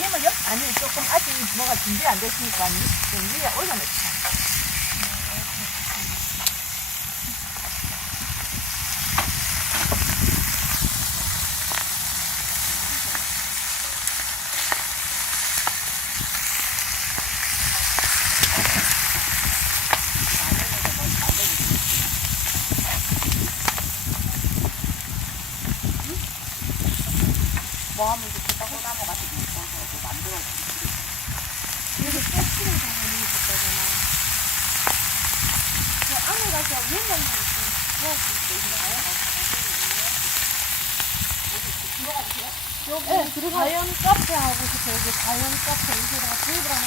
아니 조금 아직 뭐가 준비 안 됐으니까 좀 위에 올려놓자. 뭐 하면 좋겠다고 나무가지고 만들어. 여기 꽃피는 사람이 있었다잖아. 그 안에 가서 위험한 거 있으면 도와줄 수 있나요? 여기 들어가보세요. 여기 자연 카페 하고 싶어. 여기 자연 카페 여기다가 테이블 하나